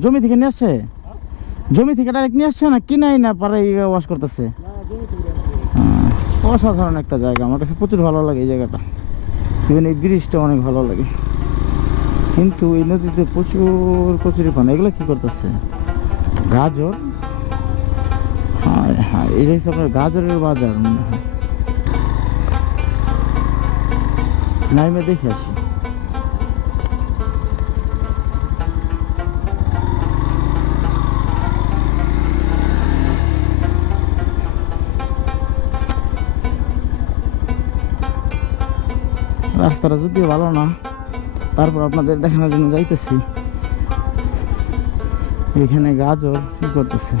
জমি থেকে নিয়ে আসছে? জমি থেকে ডাইরেক্ট নিয়ে আসছে না? কিনাই না পারে ওয়াশ করতেছে? অসাধারণ একটা জায়গা। আমার কাছে প্রচুর ভালো লাগে এই জায়গাটা। ইভেন এই ব্রিজটা অনেক ভালো লাগে। কিন্তু এই নদীতে প্রচুর কচুরি পানা। এগুলো কি করতেছে? গাজর? হ্যাঁ হ্যাঁ এটা হচ্ছে আপনার গাজরের বাজার মনে হয়। নাইমে দেখে আসি। রাস্তাটা যদিও ভালো না তারপর আপনাদের দেখানোর জন্য যাইতেছি। এখানে গাজর কি করতেছে।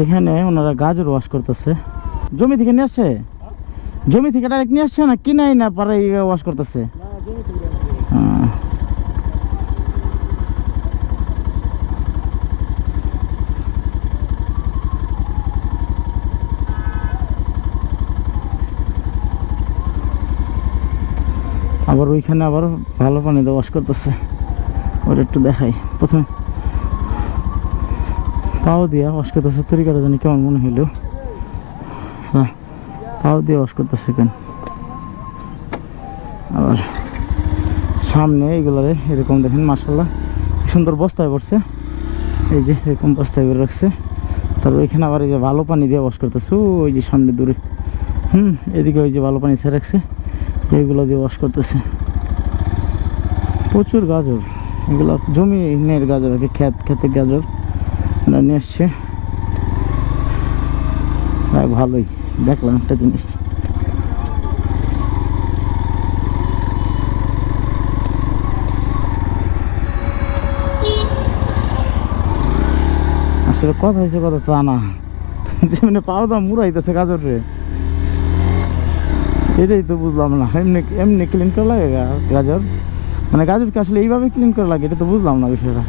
এখানে ওনারা গাজর ওয়াশ করতেছে। জমি থেকে নিয়ে আসছে? জমি থেকে ডাইরেক্ট নিয়ে আসছে না কিনাই না পারে ওয়াশ করতেছে? আবার ওইখানে আবার ভালো পানি দিয়ে ওয়াশ করতেছে। ওটা একটু দেখাই। প্রথমে পাও দিয়া ওয়াশ করতেছে তরিকাটা জানি কেমন মনে হইল? হ্যাঁ পাও দিয়ে ওয়াশ করতেছে কেন? আবার সামনে এইগুলারে এরকম দেখেন মাসাল্লাহ সুন্দর বস্তায় পড়ছে। এই যে এরকম বস্তায় করে রাখছে। তারপর এখানে আবার এই যে ভালো পানি দিয়ে ওয়াশ করতেছে, ওই যে সামনে দূরে। হুম, এদিকে ওই যে ভালো পানি ছেড়ে রাখছে, এইগুলো দিয়ে ওয়াশ করতেছে। প্রচুর গাজর, এগুলো জমি নের গাজর আর কি, ক্ষেত, ক্ষেতের গাজর। নিয়ে এসছে। ভালোই। দেখলাম একটা জিনিস। আসলে কথা হয়েছে কথা, তা না। যেমনি মানে পাও দাম মুড়াইতেছে গাজর রে। এটাই তো বুঝলাম না। এমনি এমনি ক্লিন করা লাগে গাজর? মানে গাজরকে আসলে এইভাবে ক্লিন করা লাগে, এটা তো বুঝলাম না বিষয়টা।